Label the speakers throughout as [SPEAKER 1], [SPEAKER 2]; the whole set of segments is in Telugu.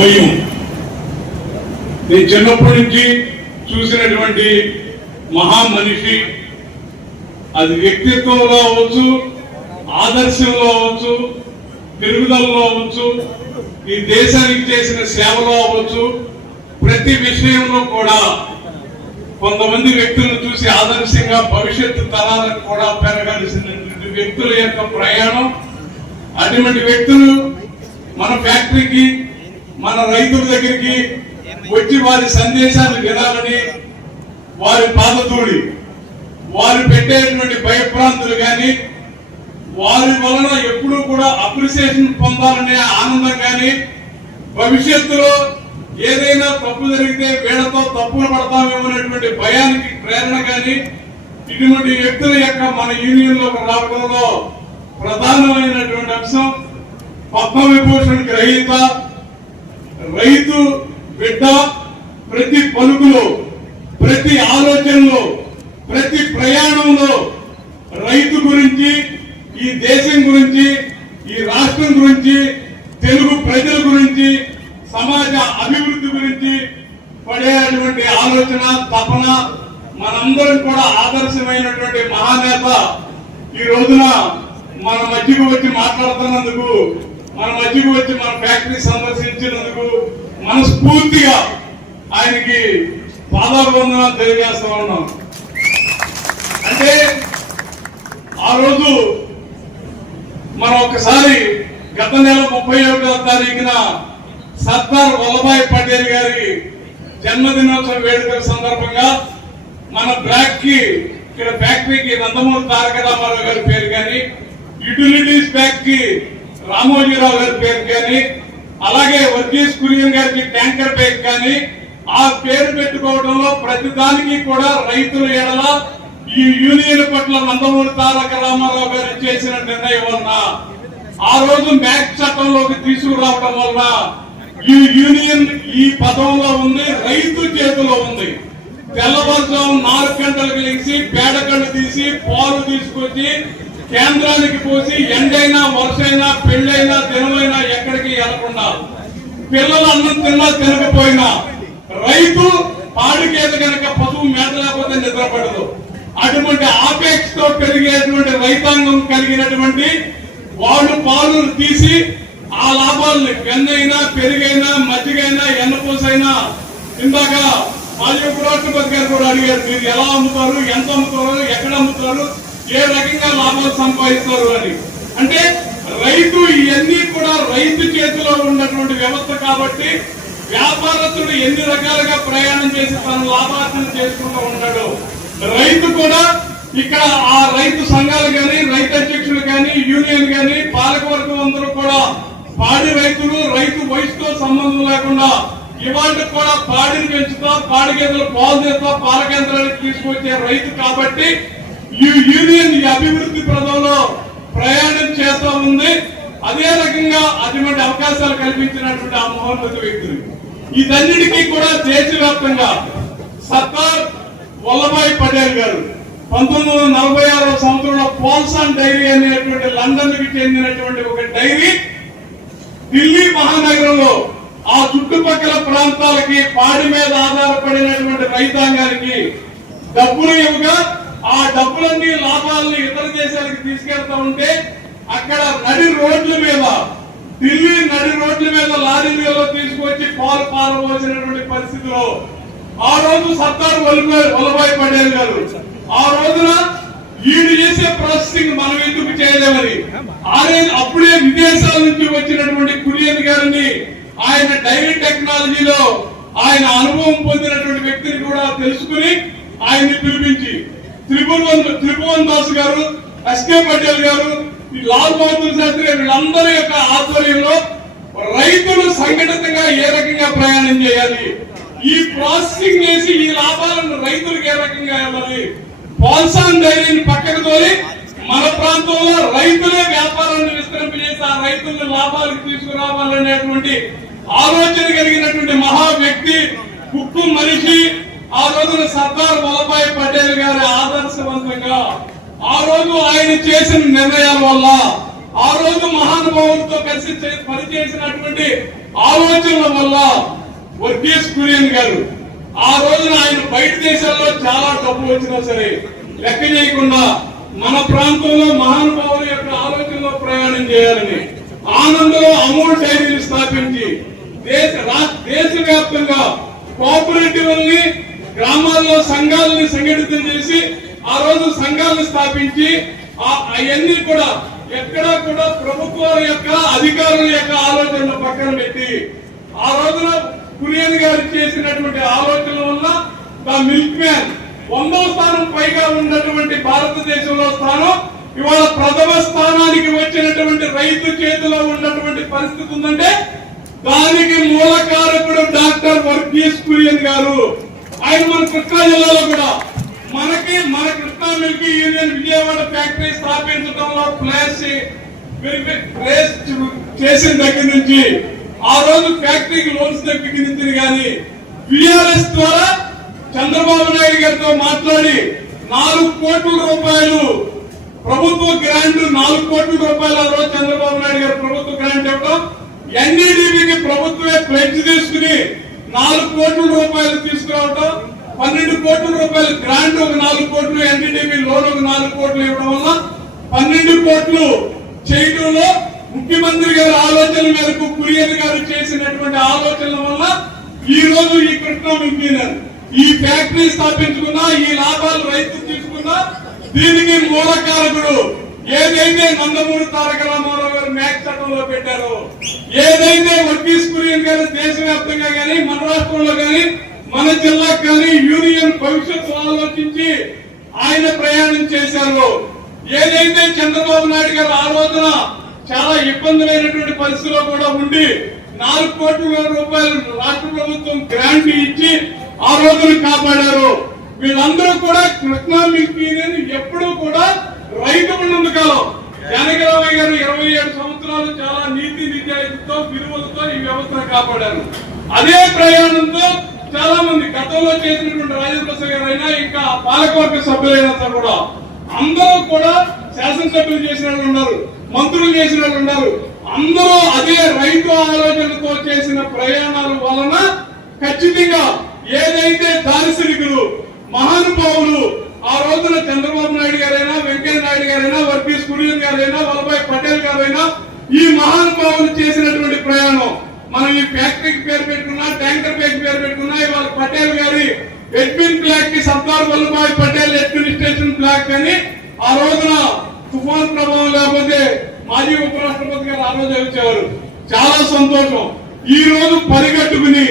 [SPEAKER 1] భయం నేను చిన్నప్పటి నుంచి చూసినటువంటి మహా మనిషి అది వ్యక్తిత్వంలో అవ్వచ్చు ఆదర్శంలో అవ్వచ్చు పెరుగుదలలో అవ్వచ్చు ఈ దేశానికి చేసిన సేవలో అవ్వచ్చు ప్రతి విషయంలో కూడా కొంతమంది వ్యక్తులను చూసి ఆదర్శంగా భవిష్యత్తు తరాలకు కూడా పెరగాల్సినటువంటి వ్యక్తుల యొక్క ప్రయాణం. అటువంటి వ్యక్తులు మన ఫ్యాక్టరీకి మన రైతుల దగ్గరికి వచ్చి వారి సందేశాలు వినాలని వారి పాదతూడి వారు పెట్టేటువంటి భయభ్రాంతులు కానీ వారి వలన ఎప్పుడూ కూడా అప్రిసియేషన్ పొందాలనే ఆనందం కానీ భవిష్యత్తులో ఏదైనా తప్పు జరిగితే వీళ్ళతో తప్పులు పడతామేమోనటువంటి భయానికి ప్రేరణ కానీ ఇటువంటి వ్యక్తుల యొక్క మన యూనియన్లోకి రావడంలో ప్రధానమైనటువంటి అంశం పద్మవిభూషణ్ గ్రహీత రైతు బిడ్డ ప్రతి పలుకులో ప్రతి ఆలోచనలో ప్రతి ప్రయాణంలో రైతు గురించి ఈ దేశం గురించి ఈ రాష్ట్రం గురించి తెలుగు ప్రజల గురించి సమాజ అభివృద్ధి గురించి పడేటువంటి ఆలోచన తపన మనందరం కూడా ఆదర్శమైనటువంటి మహానేత ఈ రోజున మన మధ్యకు వచ్చి మాట్లాడుతున్నందుకు మన మధ్యకు వచ్చి మన ఫ్యాక్టరీ సందర్శించినందుకు మనస్ఫూర్తిగా ఆయనకి పాదాభివందనాలు తెలియజేస్తా ఉన్నాం. అంటే ఆ రోజు మనం ఒకసారి గత నెల ముప్పై ఒకటో తారీఖున సర్దార్ వల్లభాయ్ పటేల్ గారి జన్మదినోత్సవ వేడుకల సందర్భంగా మన బ్లాక్కి ఇక్కడ ఫ్యాక్టరీకి నందమూరి తారక రామారావు గారి పేరు కానీ యుటిలిటీస్ బ్యాక్కి రామోజీరావు గారి పేరు కానీ అలాగే వర్గీస్ కురియన్ గారికి ట్యాంకర్ పేరు కానీ ఆ పేరు పెట్టుకోవడంలో ప్రతి దానికి కూడా రైతుల ఎడల ఈ యూనియన్ పట్ల నందమూరి తారక రామారావు గారు చేసిన నిర్ణయం వలన ఆ రోజు మ్యాక్ చట్టంలోకి తీసుకురావడం వల్ల ఈ యూనియన్ ఈ పదంలో ఉంది రైతు చేతిలో ఉంది. తెల్లవారుజాము నాలుగు గంటలకు లేచి పేడకళ్ళు తీసి పాలు తీసుకొచ్చి కేంద్రానికి పోసి ఎండైనా వరుసైనా పెళ్ళైనా దినమైనా ఎక్కడికి వెళ్ళకుండా పిల్లలు అన్నం తిన్నా తినకపోయినా రైతు పాడుకేత కనుక పశువు మేత లేకపోతే నిద్రపడదు. అటువంటి ఆపేక్షతో పెరిగేటువంటి రైతాంగం కలిగినటువంటి వాళ్ళు పాలు తీసి ఆ లాభాలని వెన్నైనా పెరుగైనా మజ్జిగైనా ఎన్నపూసైనా ఇందాక మాజీ ఉపరాష్ట్రపతి గారు కూడా అడిగారు మీరు ఎలా అమ్ముతారు ఎంత అమ్ముతారు ఎక్కడ అమ్ముతారు? ఏ రకంగా లాభాలు సంపాదిస్తారు అని? అంటే రైతు ఇవన్నీ కూడా రైతు చేతిలో ఉన్నటువంటి వ్యవస్థ కాబట్టి వ్యాపారస్తుడు ఎన్ని రకాలుగా ప్రయాణం చేసి తన లాభార్జన చేసుకుంటూ ఉంటాడు రైతు కూడా ఇక్కడ ఆ రైతు సంఘాలు కానీ రైతు అధ్యక్షులు కానీ యూనియన్ కానీ పాలకవర్గం అందరూ కూడా పాడి రైతులు రైతు వయసుతో సంబంధం లేకుండా ఇవాళ కూడా పాడిని పెంచుతా పాడి గేదెలు పాలు చేస్తా పాల కేంద్రానికి తీసుకొచ్చే రైతు కాబట్టి ఈ యూనియన్ అభివృద్ధి ప్రదంలో ప్రయాణం చేస్తూ ఉంది. అదే రకంగా అటువంటి అవకాశాలు కల్పించినటువంటి ఆ మహోన్నత వ్యక్తులు. ఇదన్నిటికీ కూడా దేశవ్యాప్తంగా సర్దార్ వల్లభాయ్ పటేల్ గారు పంతొమ్మిది వందల నలభై ఆరో సంవత్సరంలో పోల్సాన్ డైరీ అనేటువంటి లండన్కి చెందినటువంటి ఒక డైరీ ఢిల్లీ మహానగరంలో ఆ చుట్టుపక్కల ప్రాంతాలకి పాడి మీద ఆధారపడినటువంటి రైతాంగానికి డబ్బులు ఇవ్వగా ఆ డబ్బులన్నీ లాభాలని ఇతర దేశాలకు తీసుకెళ్తా ఉంటే అక్కడ నడి రోడ్ల మీద ఢిల్లీ నడి రోడ్ల మీద లారీలలో తీసుకొచ్చి పాలు పారబోసినటువంటి పరిస్థితిలో ఆ రోజు సర్దార్ వల్లభాయ్ పటేల్ గారు ఆ రోజున వీడు చేసే ప్రాసెసింగ్ మనం ఎందుకు చేయలేమని ఆయన అప్పుడే విదేశాల నుంచి వచ్చినటువంటి కురియన్ గారిని ఆయన డైరీ టెక్నాలజీలో ఆయన అనుభవం పొందినటువంటి వ్యక్తిని కూడా తెలుసుకుని ఆయన్ని పిలిపించి త్రిభువన్ త్రిభువన్ దాస్ గారు ఎస్కే పటేల్ గారు ఈ లాల్ బహదూర్ శాస్త్రి వీళ్ళందరి యొక్క ఆధ్వర్యంలో రైతులు సంఘటితంగా ఏ రకంగా ప్రయాణం చేయాలి? ఈ ప్రాసెసింగ్ చేసి ఈ లాభాలను రైతులకు ఏ రకంగా ఇవ్వాలి? పాల్సాన్ డైరీని పక్కకు తోలి మన ప్రాంతంలో రైతులే వ్యాపారాన్ని విస్తరింపజేసి ఆ రైతులను లాభాలకు తీసుకురావాలనేటువంటి ఆలోచన కలిగినటువంటి మహా వ్యక్తి ఉక్కు మనిషి ఆ రోజున సర్దార్ వల్లభాయ్ పటేల్ గారి ఆదర్శవంతంగా ఆ రోజు ఆయన చేసిన నిర్ణయాల వల్ల ఆ రోజు మహానుభావులతో కలిసి పనిచేసినటువంటి ఆలోచనల వల్ల వర్గీస్ కురియన్ గారు ఆ రోజున ఆయన బయట దేశాల్లో చాలా డబ్బు వచ్చినా సరే లెక్క చేయకుండా మన ప్రాంతంలో మహానుభావుల యొక్క ఆలోచనలో ప్రయాణం చేయాలని ఆనందంలో అమూల్ డైరీని స్థాపించి దేశ రా- దేశవ్యాప్తంగా కోఆపరేటివ్ని గ్రామాల్లో సంఘాలని సంఘటితం చేసి ఆ రోజు సంఘాలను స్థాపించి అవన్నీ కూడా ఎక్కడా కూడా ప్రభుత్వాల యొక్క అధికారుల యొక్క ఆలోచనలు పక్కన పెట్టి ఆ రోజున కురియన్ గారు చేసినటువంటి ఆలోచనల వల్ల ద మిల్క్ మ్యాన్ వందో స్థానం పైగా ఉన్నటువంటి భారతదేశంలో స్థానం ఇవాళ ప్రథమ స్థానానికి వచ్చినటువంటి రైతు చేతిలో ఉన్నటువంటి పరిస్థితి ఉందంటే దానికి మూల కారకుడు డాక్టర్ వర్గీస్ కురియన్ గారు. ఆయన మన కృష్ణా జిల్లాలో కూడా. మనకి మన Krishna milk union Vijayawada factory స్థాపించడంలో place place చేసిన దగ్గర నుంచి ఆ రోజు ఫ్యాక్టరీకి లోన్స్ తెప్పించింది కానీ బిఆర్ఎస్ ద్వారా చంద్రబాబు నాయుడు గారితో మాట్లాడి నాలుగు కోట్ల రూపాయలు ప్రభుత్వ గ్రాంట్ నాలుగు కోట్ల రూపాయలు ఆ రోజు చంద్రబాబు నాయుడు గారు ప్రభుత్వ గ్రాంట్ ఇవ్వడం ఎన్డీడీబీకి ప్రభుత్వమే ప్లెడ్జ్ తీసుకుని నాలుగు కోట్ల రూపాయలు తీసుకురావడం పన్నెండు కోట్ల రూపాయలు గ్రాంట్ ఒక నాలుగు కోట్లు ఎన్డీటీవీ లోన్ ఒక నాలుగు కోట్లు ఇవ్వడం వల్ల పన్నెండు కోట్లు చేయడంలో ముఖ్యమంత్రి గారి ఆలోచన మేరకు కురియన్ గారు చేసినటువంటి ఆలోచనల వల్ల ఈ రోజు ఈ కృష్ణా ఇంజనీర్ ఈ ఫ్యాక్టరీ స్థాపించుకున్నా ఈ లాభాలు రైతు తీసుకున్నా దీనికి మూలకారకుడు ఏదైతే నందమూరి తారక రామారావు గారు మ్యాక్ చట్టంలో పెట్టారో ఏదైతే గారు దేశవ్యాప్తంగా కానీ మన రాష్ట్రంలో కానీ మన జిల్లాకు కానీ యూనియన్ భవిష్యత్తు ఆలోచించి ఆయన ప్రయాణం చేశారు. ఏదైతే చంద్రబాబు నాయుడు గారు ఆ రోజున చాలా ఇబ్బందులైనటువంటి పరిస్థితిలో కూడా ఉండి నాలుగు కోట్ల రూపాయలు రాష్ట్ర ప్రభుత్వం గ్రాంట్ ఇచ్చి ఆ రోజును కాపాడారు. వీళ్ళందరూ కూడా కృష్ణా మిల్క్ యూనియన్ ఎప్పుడూ కూడా రైతు ఉన్నందుకాలం జనగరామయ్య గారు ఇరవై ఏడు సంవత్సరాలు చాలా నీతి నిజాయితీతో విలువలతో ఈ వ్యవస్థను కాపాడారు. అదే ప్రయాణంతో చాలా మంది గతంలో చేసినటువంటి రాజప్రసాద్ గారు అయినా ఇంకా పాలకవర్గ సభ్యులైనా కూడా అందరూ కూడా శాసనసభ్యులు చేసిన వాళ్ళు ఉన్నారు మంత్రులు చేసిన వాళ్ళు ఉన్నారు. అందరూ అదే రైతు ఆలోచనతో చేసిన ప్రయాణాల వలన ఖచ్చితంగా ఏదైతే దారిశనికులు మహానుభావులు ఆ రోజున చంద్రబాబు నాయుడు గారైనా వెంకయ్య నాయుడు గారైనా వర్గీస్ కురియన్ గారైనా వల్లభాయ్ పటేల్ గారైనా ఈ మహానుభావులు చేసినటువంటి ప్రయాణం. మనం ఈ ఫ్యాక్టరీకి పేరు పెట్టుకున్నా ట్యాంకర్ బ్యాగ్ పేరు పెట్టుకున్నా ఇవాళ పటేల్ గారి ఎడ్మిన్ బ్లాక్కి సర్దార్ వల్లభాయ్ పటేల్ అడ్మినిస్ట్రేషన్ బ్లాక్ అని ఆ రోజున తుఫాన్ ప్రభావం లేకపోతే మాజీ ఉపరాష్ట్రపతి గారు ఆ రోజు వచ్చేవారు చాలా సంతోషం. ఈ రోజు పరిగెట్టుకుని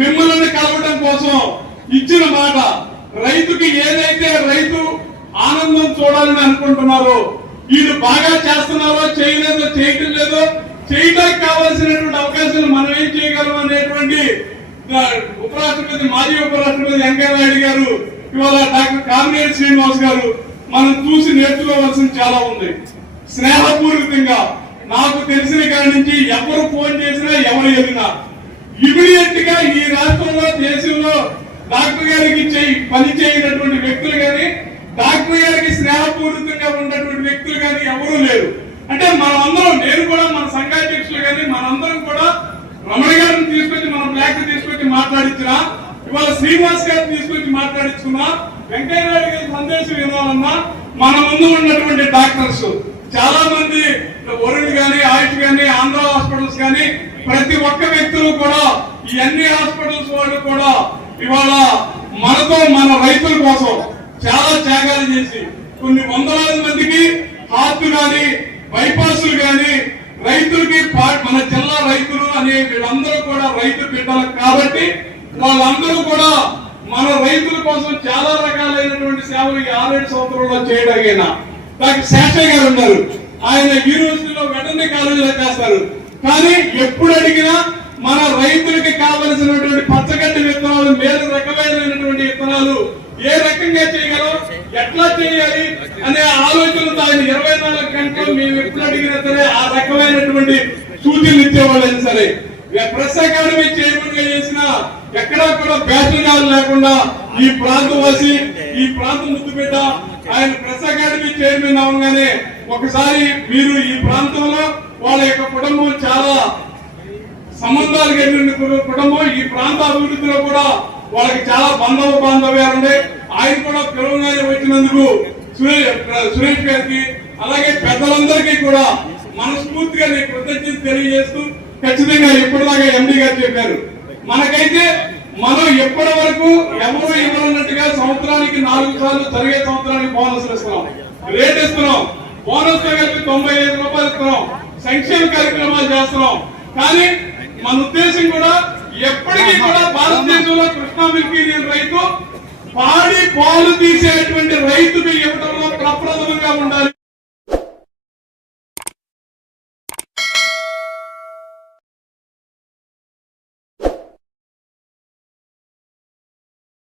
[SPEAKER 1] మిమ్మల్ని కలవడం కోసం ఇచ్చిన మాట రైతుకి ఏదైతే రైతు ఆనందం చూడాలని అనుకుంటున్నారో వీళ్ళు బాగా చేస్తున్నారో చేయలేదో చేయటం లేదో చేయడానికి కావాల్సినటువంటి అవకాశాలు మనం ఏం చేయగలం అనేటువంటి ఉపరాష్ట్రపతి మాజీ ఉపరాష్ట్రపతి వెంకయ్య నాయుడు గారు ఇవాళ డాక్టర్ కామినేని శ్రీనివాస్ గారు మనం చూసి నేర్చుకోవాల్సింది చాలా ఉంది. స్నేహపూర్వకంగా నాకు తెలిసిన కాడి నుంచి ఎవరు ఫోన్ చేసినా ఎవరు వెళ్ళినా ఇమీడియట్గా ఈ రాష్ట్రంలో దేశంలో డాక్టర్ గారికి పని చేయనటువంటి వ్యక్తులు కానీ డాక్టర్ గారికి స్నేహపూరితంగా ఉన్నటువంటి వ్యక్తులు కానీ ఎవరూ లేరు. అంటే మనందరం అందరం నేను కూడా మన సంఘాధ్యక్షులు కానీ మనందరం కూడా రమణ గారిని తీసుకొచ్చి మనం బ్లాక్ తీసుకొచ్చి మాట్లాడించినా ఇవాళ శ్రీనివాస్ గారిని తీసుకొచ్చి మాట్లాడించుకున్నా వెంకయ్యనాయుడు గారి సందేశం ఇవ్వాలన్నా మన ముందు ఉన్నటువంటి డాక్టర్స్ చాలా మంది వరుణ్ గాని ఆయుష్ గాని ఆంధ్ర హాస్పిటల్స్ కానీ ప్రతి ఒక్క వ్యక్తులు కూడా ఈ అన్ని హాస్పిటల్స్ వాళ్ళు కూడా ఇవాళ మనతో మన రైతుల కోసం చాలా త్యాగాలు చేసి కొన్ని వందలాది మందికి హార్ట్ గాని బైపాస్లు గాని రైతులకి మన జిల్లా రైతులు అనే వీళ్ళందరూ కూడా రైతు బిడ్డలు కాబట్టి వాళ్ళందరూ కూడా మన రైతుల కోసం చాలా రకాలైనటువంటి సేవలు ఈ ఆరేడు సంవత్సరంలో చేయగలిగిన డాక్టర్ శేషయ్య గారు ఉన్నారు. ఆయన యూనివర్సిటీలో వెటర్నరీ కాలేజీలో చేస్తారు. కానీ ఎప్పుడు అడిగినా మన రైతులకి కావలసినటువంటి పచ్చగడ్డి విత్తనాలు మేలు రకమైనటువంటి విత్తనాలు ఏ రకంగా చేయగలం ఎట్లా చేయాలి అనే ఆలోచనతో ఆయన ఇరవై నాలుగు గంటలు మేము ఎప్పుడు అడిగినా సరే ఆ రకమైనటువంటి సూచనలు ఇచ్చేవాళ్ళైనా సరే. ప్రెస్ అకాడమీ చైర్మన్గా చేసిన ఎక్కడా కూడా బ్యాచులర్ లేకుండా ఈ ప్రాంతవాసి ఈ ప్రాంత ముద్దుబిడ్డ ఆయన ప్రెస్ అకాడమీ చైర్మన్ అవగానే ఒకసారి మీరు ఈ ప్రాంతంలో వాళ్ళ యొక్క కుటుంబం చాలా సంబంధాలు కలిగిన కుటుంబం ఈ ప్రాంత అభివృద్ధిలో కూడా వాళ్ళకి చాలా బంధవ బాంధవ్యాలు ఉన్నాయి ఆయన కూడా పిలువగానే వచ్చినందుకు సురేష్ సురేష్ గారికి అలాగే పెద్దలందరికీ కూడా మనస్ఫూర్తిగా నేను కృతజ్ఞత తెలియజేస్తూ ఖచ్చితంగా ఇప్పటిదాకా ఎండి గారు చెప్పారు. మనకైతే మనం ఎప్పటి వరకు ఎవరు ఇవ్వనున్నట్టుగా సంవత్సరానికి నాలుగు సార్లు జరిగే సంవత్సరానికి బోనస్ ఇస్తున్నాం. రేట్ ఇస్తున్నాం. బోనస్ కలిపి తొంభై ఐదు రూపాయలు ఇస్తున్నాం. సంక్షేమ కార్యక్రమాలు చేస్తున్నాం. కానీ మన ఉద్దేశం కూడా ఎప్పటికీ కూడా భారతదేశంలో కృష్ణా మిల్కీ నీరు రైతు పాడి పాలు తీసేటువంటి రైతుకు ఇవ్వడంలో ప్రప్రథమంగా ఉండాలి.